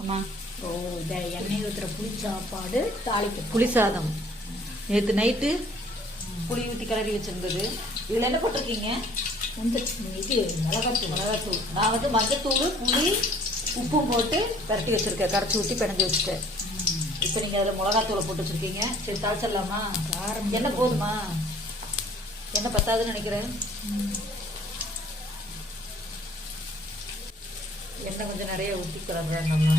ஆமாம். ஓ, இதை எண்ணெய் ஊற்றுற புளி சாப்பாடு தாளிக்கு புளி சாதம் நேற்று நைட்டு புளி ஊற்றி கிளறி வச்சுருந்தது. இதில் என்ன போட்டிருக்கீங்க? இது மிளகாத்தூள். மிளகாத்தூள். நான் வந்து மஞ்சத்தூள், புளி, உப்பும் போட்டு பரட்டி வச்சுருக்கேன். கரைச்சி ஊற்றி பிணைஞ்சி வச்சுட்டேன். இப்போ நீங்கள் அதில் மிளகாத்தூளை போட்டு வச்சுருக்கீங்க. சரி, தாளிச்சிடலாமா? காரம் என்ன போதுமா? என்ன பத்தாதுன்னு நினைக்கிறேன். எண்ணெய் கொஞ்சம் நிறைய ஊற்றி கிளம்புறாங்கம்மா.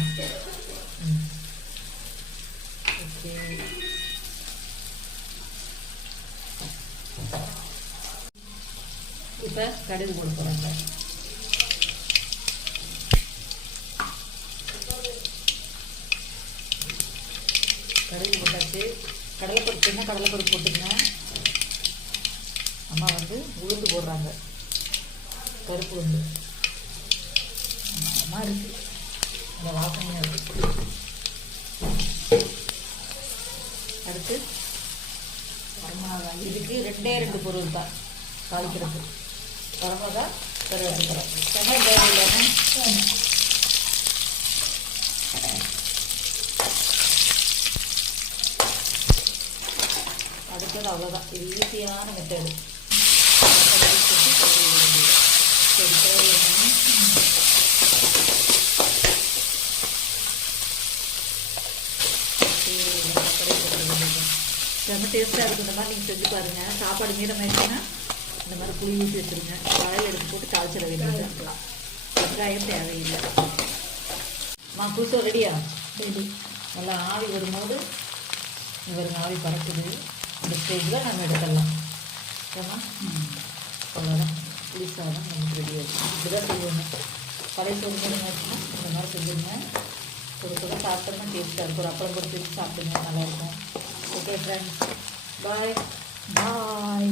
ஓகே. இப்போ கடுகு போட போகிறாங்க. கடுகு போட்டாச்சு. கடலைப்பருப்பு என்ன கடலைப்பருப்பு போட்டுங்க. அம்மா வந்து உளுந்து போடுறாங்க. பருப்பு வந்து அம்மா இருக்குது. அந்த வாசனையாக இருக்குது. அடுத்து வரமிளகாய். இதுக்கு 2 பொருள் தான் தாளிக்கிறது. வரமிளகாய், கருவேப்பிலை. வெங்காயம் தேவையில்லைன்னு அடுத்தது அவ்வளோதான். இது ஈஸியான மெத்தடு. சரி, தேவையான ரொம்ப டேஸ்ட்டாக இருக்கும். இந்த மாதிரி நீங்கள் செஞ்சு பாருங்கள். சாப்பாடு மீறமாயிடுச்சுன்னா இந்த மாதிரி புளி ஊற்றி வச்சுருங்க. காலையில் எடுத்து போட்டு தாளிச்சிட வேண்டியதுலாம். வெங்காயம் தேவையில்லை. புதுசாக ரெடியா? ரெடி. நல்லா ஆவி வரும்போது இவருக்கு ஆவி பறக்குது. இந்த ஸ்டேஜில் நம்ம எடுத்துடலாம். ஓகேம்மா? அவ்வளோதான். புளி சாதம் நமக்கு ரெடி ஆகும். இப்படிதான் செய்யணும். பழைய சோறு மீறமாயிடுச்சுன்னா இந்த மாதிரி செஞ்சுருங்க. கூட சாப்பிட்டோம்னா டேஸ்ட்டாக இருக்கும். ஒரு அப்புறம் கூட செஞ்சு சாப்பிடுங்க, நல்லாயிருக்கும். ஓகே ஃப்ரெண்ட்ஸ், பாய். பாய்.